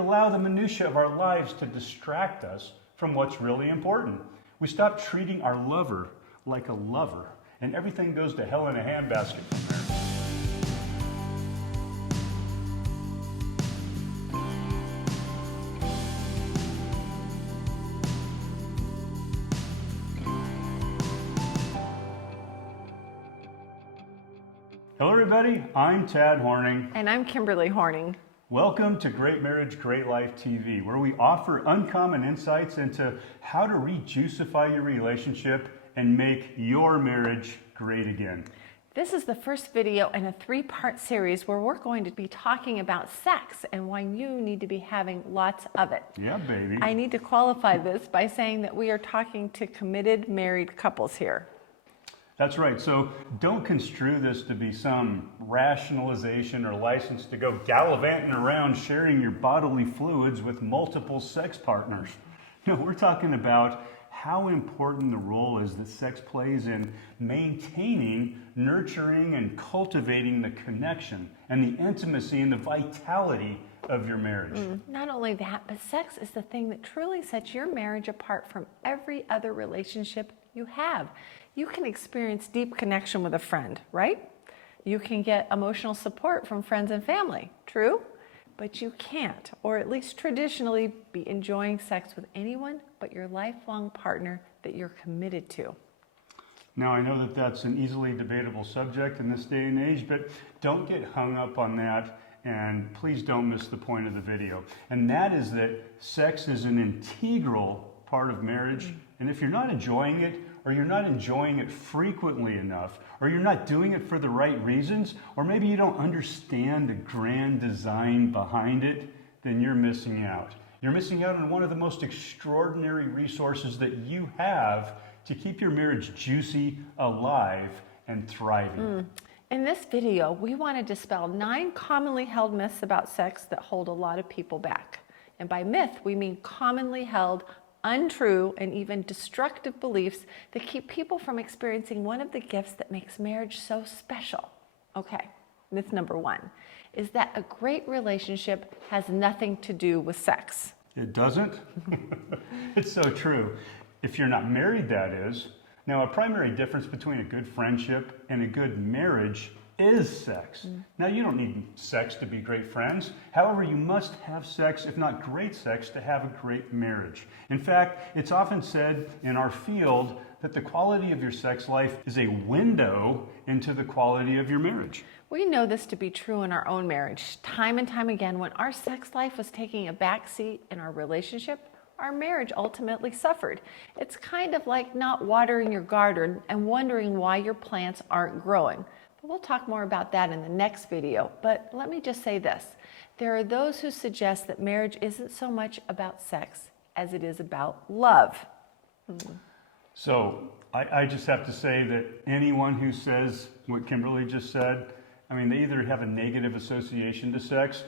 allow the minutiae of our lives to distract us from what's really important. We stop treating our lover like a lover, and everything goes to hell in a handbasket from there. Hello everybody, I'm Tad Horning. And I'm Kimberly Horning. Welcome to Great Marriage, Great Life TV, where we offer uncommon insights into how to rejuicify your relationship and make your marriage great again. This is the first video in a three-part series where we're going to be talking about sex and why you need to be having lots of it. Yeah, baby. I need to qualify this by saying that we are talking to committed married couples here. That's right. So don't construe this to be some rationalization or license to go gallivanting around sharing your bodily fluids with multiple sex partners. No, we're talking about how important the role is that sex plays in maintaining, nurturing, and cultivating the connection and the intimacy and the vitality of your marriage. Not only that, but sex is the thing that truly sets your marriage apart from every other relationship you have. You can experience deep connection with a friend, right? You can get emotional support from friends and family, true? But you can't, or at least traditionally, be enjoying sex with anyone but your lifelong partner that you're committed to. Now, I know that that's an easily debatable subject in this day and age, but don't get hung up on that, and please don't miss the point of the video. And that is that sex is an integral part of marriage, and if you're not enjoying it, or you're not enjoying it frequently enough, or you're not doing it for the right reasons, or maybe you don't understand the grand design behind it, then you're missing out. You're missing out on one of the most extraordinary resources that you have to keep your marriage juicy, alive, and thriving. In this video, we want to dispel 9 commonly held myths about sex that hold a lot of people back. And by myth, we mean commonly held, untrue, and even destructive beliefs that keep people from experiencing one of the gifts that makes marriage so special. Okay, myth number 1 is that a great relationship has nothing to do with sex. It doesn't? It's so true. If you're not married, that is. Now, a primary difference between a good friendship and a good marriage is sex. Now, you don't need sex to be great friends. However, you must have sex, if not great sex, to have a great marriage. In fact, it's often said in our field that the quality of your sex life is a window into the quality of your marriage. We know this to be true in our own marriage. Time and time again, when our sex life was taking a back seat in our relationship, our marriage ultimately suffered. It's kind of like not watering your garden and wondering why your plants aren't growing. But we'll talk more about that in the next video. But let me just say this. There are those who suggest that marriage isn't so much about sex as it is about love. So I just have to say that anyone who says what Kimberly just said, I mean, they either have a negative association to sex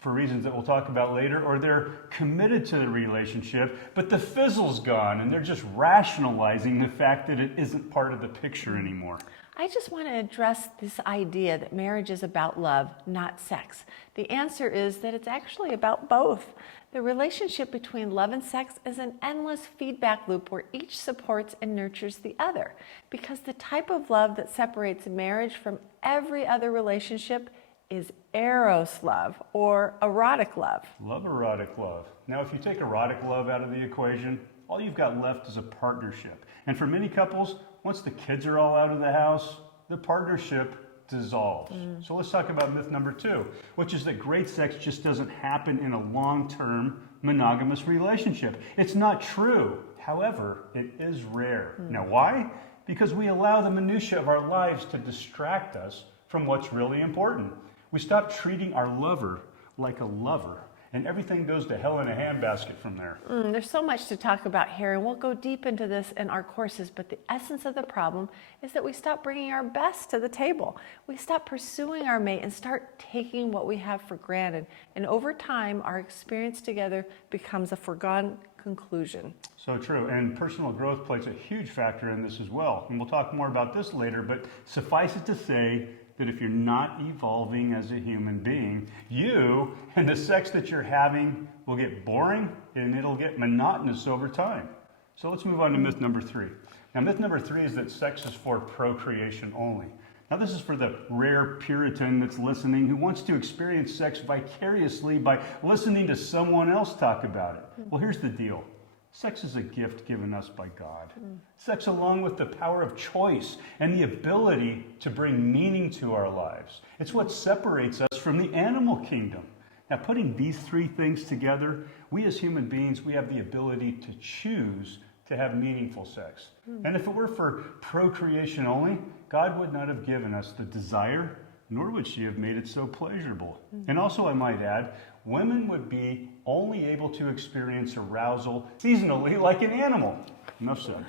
for reasons that we'll talk about later, or they're committed to the relationship, but the fizzle's gone and they're just rationalizing the fact that it isn't part of the picture anymore. I just want to address this idea that marriage is about love, not sex. The answer is that it's actually about both. The relationship between love and sex is an endless feedback loop where each supports and nurtures the other. Because the type of love that separates marriage from every other relationship is eros love, or erotic love. Love erotic love. Now, if you take erotic love out of the equation, all you've got left is a partnership. And for many couples, once the kids are all out of the house, the partnership dissolves. So let's talk about myth number 2, which is that great sex just doesn't happen in a long-term monogamous relationship. It's not true. However, it is rare. Now, why? Because we allow the minutiae of our lives to distract us from what's really important. We stop treating our lover like a lover, and everything goes to hell in a handbasket from there. There's so much to talk about here, and we'll go deep into this in our courses, but the essence of the problem is that we stop bringing our best to the table. We stop pursuing our mate and start taking what we have for granted, and over time, our experience together becomes a foregone conclusion. So true, and personal growth plays a huge factor in this as well, and we'll talk more about this later, but suffice it to say that if you're not evolving as a human being, you and the sex that you're having will get boring and it'll get monotonous over time. So let's move on to myth number 3. Now, myth number 3 is that sex is for procreation only. Now, this is for the rare Puritan that's listening who wants to experience sex vicariously by listening to someone else talk about it. Well, here's the deal. Sex is a gift given us by God. Sex, along with the power of choice and the ability to bring meaning to our lives. It's what separates us from the animal kingdom. Now, putting these 3 things together, we as human beings, we have the ability to choose to have meaningful sex. And if it were for procreation only, God would not have given us the desire, nor would she have made it so pleasurable. And also, I might add, women would be only able to experience arousal seasonally like an animal. Enough said.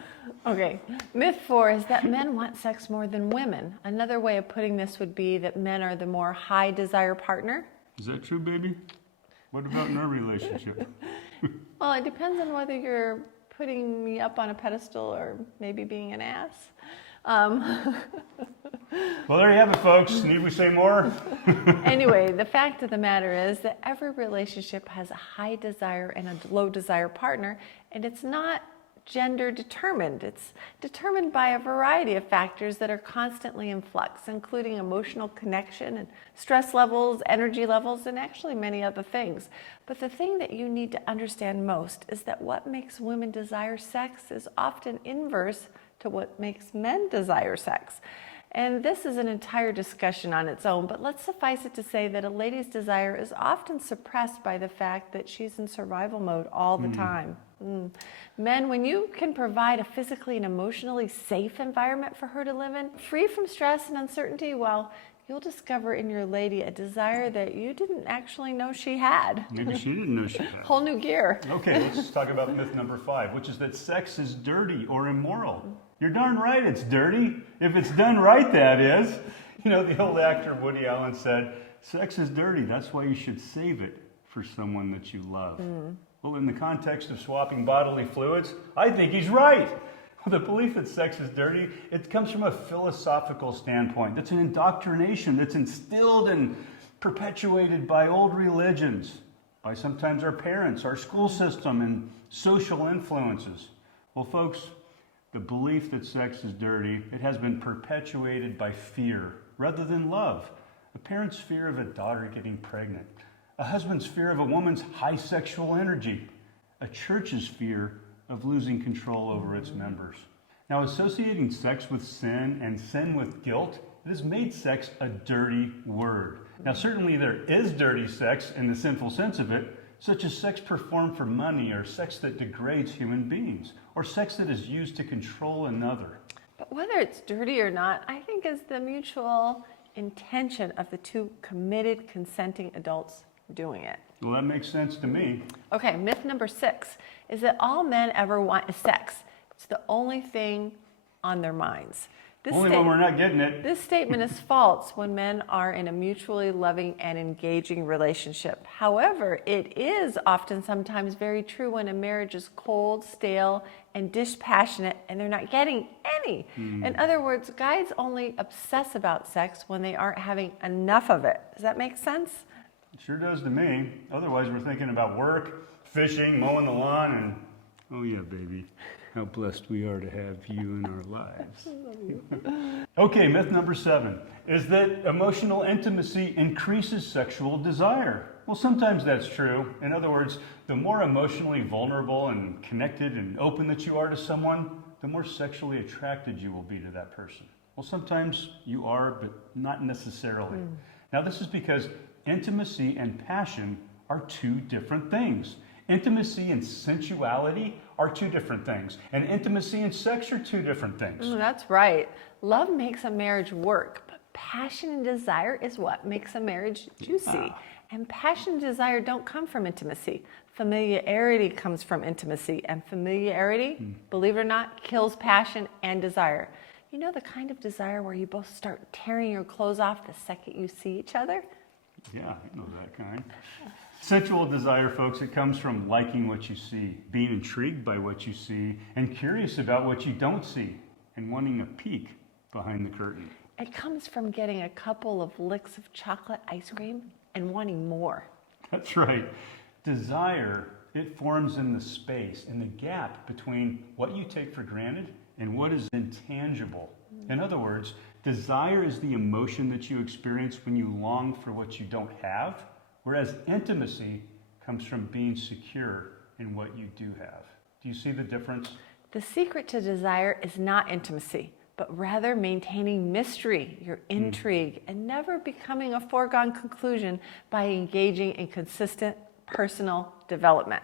Okay, myth 4 is that men want sex more than women. Another way of putting this would be that men are the more high desire partner. Is that true, baby? What about in our relationship? Well, it depends on whether you're putting me up on a pedestal or maybe being an ass. Well, there you have it, folks. Need we say more? Anyway, the fact of the matter is that every relationship has a high desire and a low desire partner, and it's not gender determined. It's determined by a variety of factors that are constantly in flux, including emotional connection and stress levels, energy levels, and actually many other things. But the thing that you need to understand most is that what makes women desire sex is often inverse to what makes men desire sex. And this is an entire discussion on its own, but let's suffice it to say that a lady's desire is often suppressed by the fact that she's in survival mode all the time. Men, when you can provide a physically and emotionally safe environment for her to live in, free from stress and uncertainty, well, you'll discover in your lady a desire that you didn't actually know she had. Maybe she didn't know she had. Whole new gear. Okay, let's talk about myth number 5, which is that sex is dirty or immoral. You're darn right it's dirty. If it's done right, that is. You know, the old actor Woody Allen said, sex is dirty. That's why you should save it for someone that you love. Well, in the context of swapping bodily fluids, I think he's right. The belief that sex is dirty, it comes from a philosophical standpoint. That's an indoctrination that's instilled and perpetuated by old religions, by sometimes our parents, our school system, and social influences. Well, folks, the belief that sex is dirty, it has been perpetuated by fear rather than love. A parent's fear of a daughter getting pregnant, a husband's fear of a woman's high sexual energy, a church's fear of losing control over its members. Now, associating sex with sin and sin with guilt, it has made sex a dirty word. Now, certainly there is dirty sex in the sinful sense of it, such as sex performed for money or sex that degrades human beings, or sex that is used to control another. But whether it's dirty or not, I think is the mutual intention of the 2 committed, consenting adults doing it. Well, that makes sense to me. Okay, myth number 6 is that all men ever want is sex. It's the only thing on their minds. Only when we're not getting it. This statement is false when men are in a mutually loving and engaging relationship. However, it is often sometimes very true when a marriage is cold, stale, and dispassionate, and they're not getting any. In other words, guys only obsess about sex when they aren't having enough of it. Does that make sense? It sure does to me. Otherwise, we're thinking about work, fishing, mowing the lawn, and oh yeah, baby, how blessed we are to have you in our lives. Okay, myth number 7 is that emotional intimacy increases sexual desire. Well, sometimes that's true. In other words, the more emotionally vulnerable and connected and open that you are to someone, the more sexually attracted you will be to that person. Well, sometimes you are, but not necessarily. Now, this is because intimacy and passion are 2 different things. Intimacy and sensuality are 2 different things. And intimacy and sex are 2 different things. That's right. Love makes a marriage work, but passion and desire is what makes a marriage juicy. And passion and desire don't come from intimacy. Familiarity comes from intimacy. And familiarity, believe it or not, kills passion and desire. You know the kind of desire where you both start tearing your clothes off the second you see each other? Yeah, I know that kind. Sensual desire, folks, it comes from liking what you see, being intrigued by what you see, and curious about what you don't see, and wanting a peek behind the curtain. It comes from getting a couple of licks of chocolate ice cream and wanting more. That's right. Desire, it forms in the space, in the gap between what you take for granted and what is intangible. In other words, desire is the emotion that you experience when you long for what you don't have, whereas intimacy comes from being secure in what you do have. Do you see the difference? The secret to desire is not intimacy, but rather maintaining mystery, your intrigue, and never becoming a foregone conclusion by engaging in consistent personal development.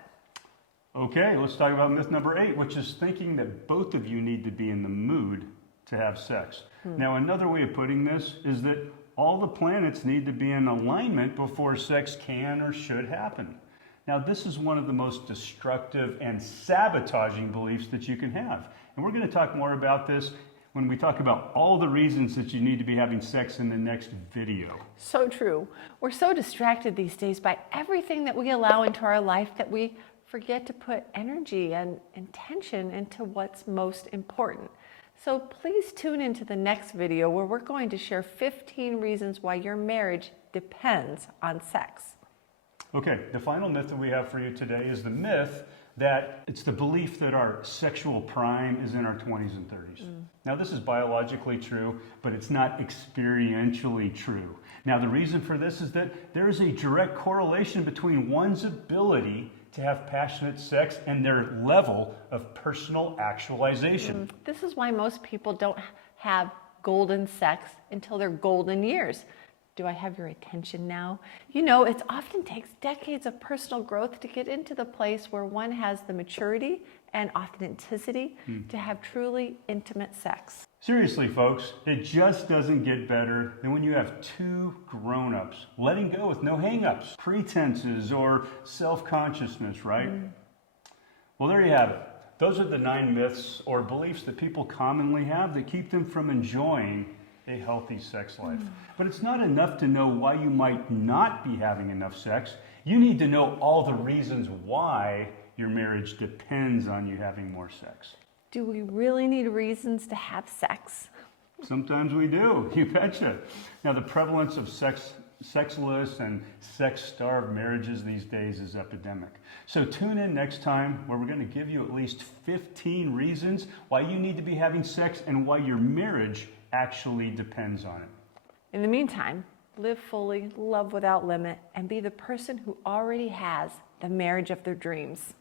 Okay, let's talk about myth number 8, which is thinking that both of you need to be in the mood to have sex. Now, another way of putting this is that all the planets need to be in alignment before sex can or should happen. Now, this is one of the most destructive and sabotaging beliefs that you can have. And we're going to talk more about this when we talk about all the reasons that you need to be having sex in the next video. So true. We're so distracted these days by everything that we allow into our life that we forget to put energy and intention into what's most important. So please tune into the next video where we're going to share 15 reasons why your marriage depends on sex. Okay, the final myth that we have for you today is the myth that it's the belief that our sexual prime is in our 20s and 30s. Now, this is biologically true, but it's not experientially true. Now, the reason for this is that there is a direct correlation between one's ability to have passionate sex and their level of personal actualization. This is why most people don't have golden sex until their golden years. Do I have your attention now? You know, it often takes decades of personal growth to get into the place where one has the maturity and authenticity to have truly intimate sex. Seriously, folks, it just doesn't get better than when you have two grown-ups letting go with no hang-ups, pretenses, or self-consciousness, right? Well, there you have it. Those are the 9 myths or beliefs that people commonly have that keep them from enjoying a healthy sex life. But it's not enough to know why you might not be having enough sex. You need to know all the reasons why your marriage depends on you having more sex. Do we really need reasons to have sex? Sometimes we do, you betcha. Now, the prevalence of sexless and sex-starved marriages these days is epidemic. So tune in next time where we're going to give you at least 15 reasons why you need to be having sex and why your marriage actually depends on it. In the meantime, live fully, love without limit, and be the person who already has the marriage of their dreams.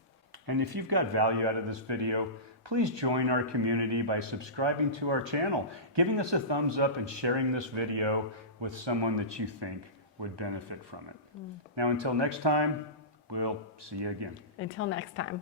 And if you've got value out of this video, please join our community by subscribing to our channel, giving us a thumbs up, and sharing this video with someone that you think would benefit from it. Now, until next time, we'll see you again. Until next time.